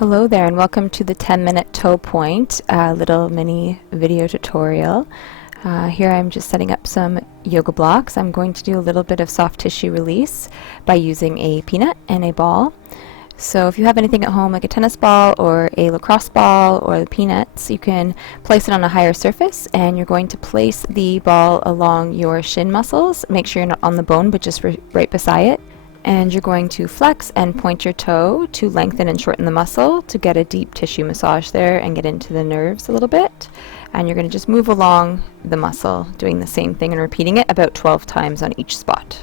Hello there and welcome to the 10-minute toe point, little mini video tutorial. Here I'm just setting up some yoga blocks. I'm going to do a little bit of soft tissue release by using a peanut and a ball. So if you have anything at home like a tennis ball or a lacrosse ball or the peanuts, you can place it on a higher surface and you're going to place the ball along your shin muscles. Make sure you're not on the bone but just right beside it. And you're going to flex and point your toe to lengthen and shorten the muscle to get a deep tissue massage there and get into the nerves a little bit. And you're going to just move along the muscle, doing the same thing and repeating it about 12 times on each spot.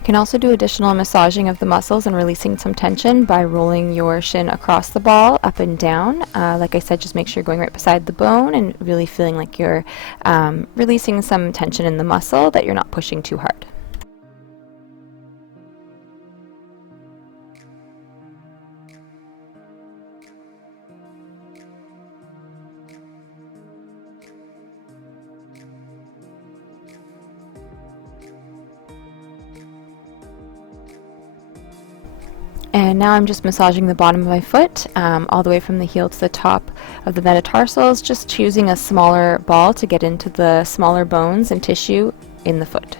You can also do additional massaging of the muscles and releasing some tension by rolling your shin across the ball, up and down. Like I said, just make sure you're going right beside the bone and really feeling like you're releasing some tension in the muscle, that you're not pushing too hard. And now I'm just massaging the bottom of my foot, all the way from the heel to the top of the metatarsals, just choosing a smaller ball to get into the smaller bones and tissue in the foot.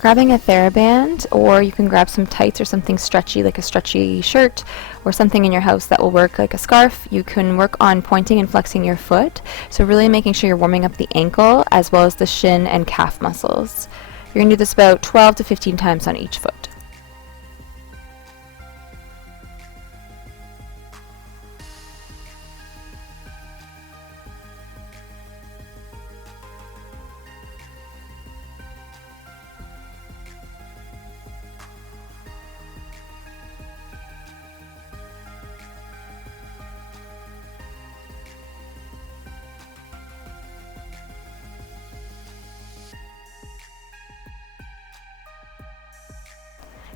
Grabbing a TheraBand, or you can grab some tights or something stretchy like a stretchy shirt or something in your house that will work like a scarf. You can work on pointing and flexing your foot, so really making sure you're warming up the ankle as well as the shin and calf muscles. You're going to do this about 12 to 15 times on each foot.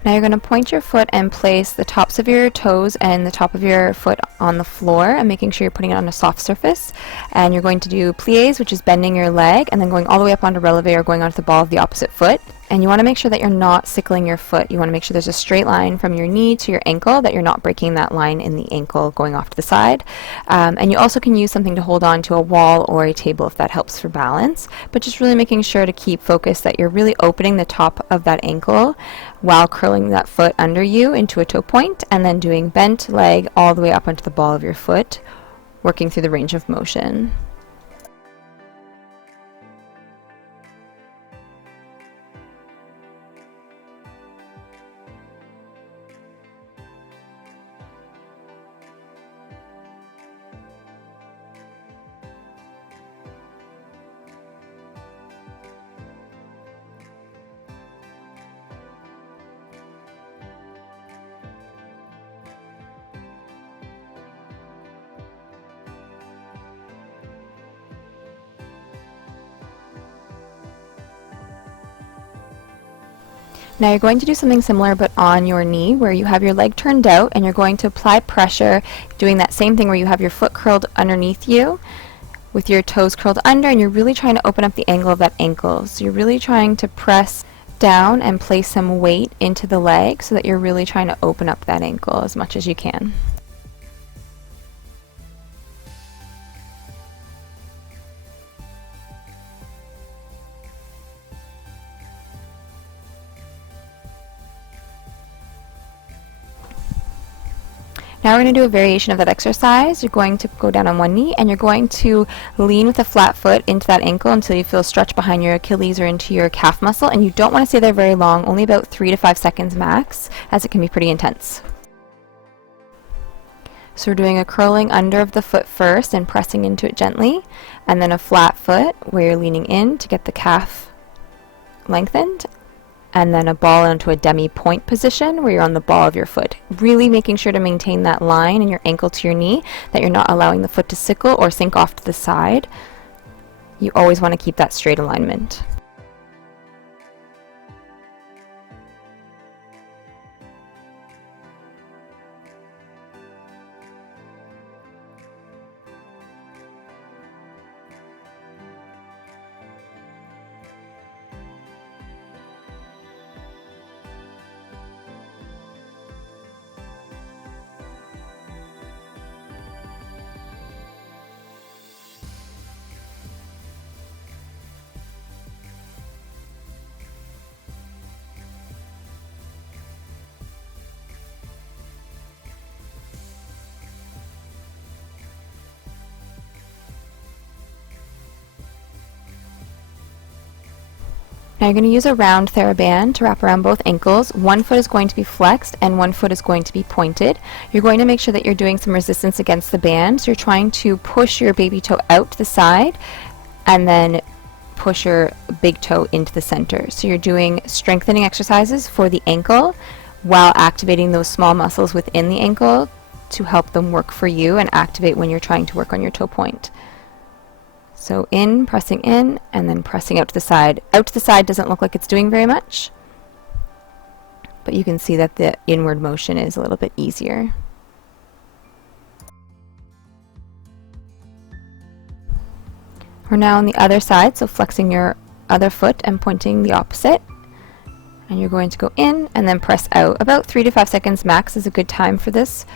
Now you're going to point your foot and place the tops of your toes and the top of your foot on the floor and making sure you're putting it on a soft surface. And you're going to do pliés, which is bending your leg, and then going all the way up onto releve or going onto the ball of the opposite foot. And you want to make sure that you're not sickling your foot. You want to make sure there's a straight line from your knee to your ankle, that you're not breaking that line in the ankle going off to the side. And you also can use something to hold on to a wall or a table if that helps for balance. But just really making sure to keep focus that you're really opening the top of that ankle while curling that foot under you into a toe point, and then doing bent leg all the way up onto the ball of your foot, working through the range of motion. Now you're going to do something similar but on your knee, where you have your leg turned out and you're going to apply pressure, doing that same thing where you have your foot curled underneath you with your toes curled under, and you're really trying to open up the angle of that ankle. So you're really trying to press down and place some weight into the leg so that you're really trying to open up that ankle as much as you can. Now we're going to do a variation of that exercise. You're going to go down on one knee and you're going to lean with a flat foot into that ankle until you feel stretch behind your Achilles or into your calf muscle, and you don't want to stay there very long, only about 3 to 5 seconds max, as it can be pretty intense. So we're doing a curling under of the foot first and pressing into it gently, and then a flat foot where you're leaning in to get the calf lengthened, and then a ball into a demi-point position where you're on the ball of your foot. Really making sure to maintain that line in your ankle to your knee, that you're not allowing the foot to sickle or sink off to the side. You always want to keep that straight alignment. Now you're going to use a round TheraBand to wrap around both ankles. One foot is going to be flexed and one foot is going to be pointed. You're going to make sure that you're doing some resistance against the band. So you're trying to push your baby toe out to the side and then push your big toe into the center. So you're doing strengthening exercises for the ankle while activating those small muscles within the ankle to help them work for you and activate when you're trying to work on your toe point. So in, pressing in, and then pressing out to the side. Out to the side doesn't look like it's doing very much, but you can see that the inward motion is a little bit easier. We're now on the other side, so flexing your other foot and pointing the opposite. And you're going to go in and then press out. About 3 to 5 seconds max is a good time for this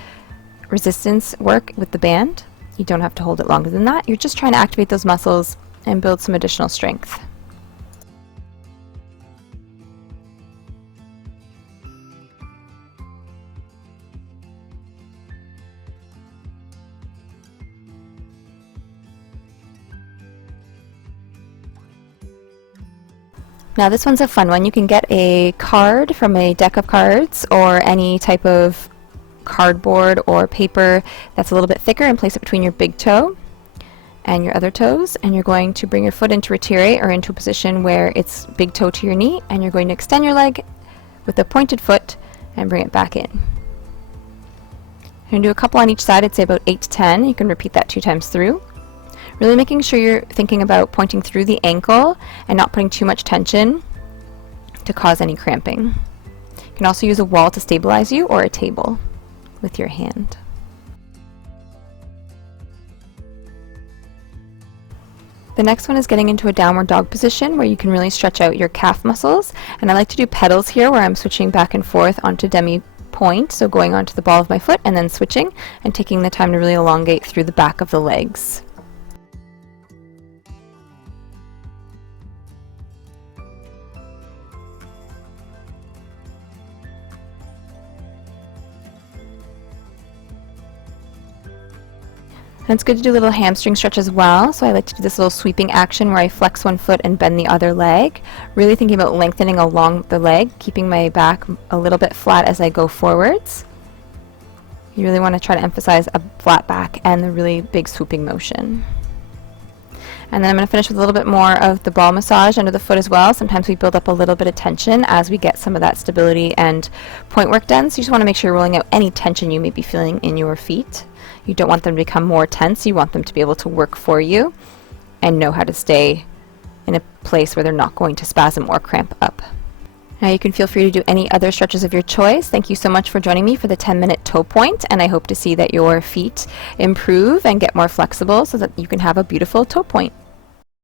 resistance work with the band. You don't have to hold it longer than that. You're just trying to activate those muscles and build some additional strength. Now this one's a fun one. You can get a card from a deck of cards or any type of cardboard or paper that's a little bit thicker and place it between your big toe and your other toes, and you're going to bring your foot into retire or into a position where it's big toe to your knee, and you're going to extend your leg with a pointed foot and bring it back in. You're going to do a couple on each side. I'd say about 8 to 10. You can repeat that 2 times through. Really making sure you're thinking about pointing through the ankle and not putting too much tension to cause any cramping. You can also use a wall to stabilize you or a table with your hand. The next one is getting into a downward dog position where you can really stretch out your calf muscles, and I like to do pedals here where I'm switching back and forth onto demi point, so going onto the ball of my foot and then switching and taking the time to really elongate through the back of the legs. And it's good to do a little hamstring stretch as well, so I like to do this little sweeping action where I flex one foot and bend the other leg, really thinking about lengthening along the leg, keeping my back a little bit flat as I go forwards. You really want to try to emphasize a flat back and the really big swooping motion. And then I'm going to finish with a little bit more of the ball massage under the foot as well. Sometimes we build up a little bit of tension as we get some of that stability and point work done, so you just want to make sure you're rolling out any tension you may be feeling in your feet. You don't want them to become more tense. You want them to be able to work for you and know how to stay in a place where they're not going to spasm or cramp up. Now you can feel free to do any other stretches of your choice. Thank you so much for joining me for the 10-minute toe point, and I hope to see that your feet improve and get more flexible so that you can have a beautiful toe point.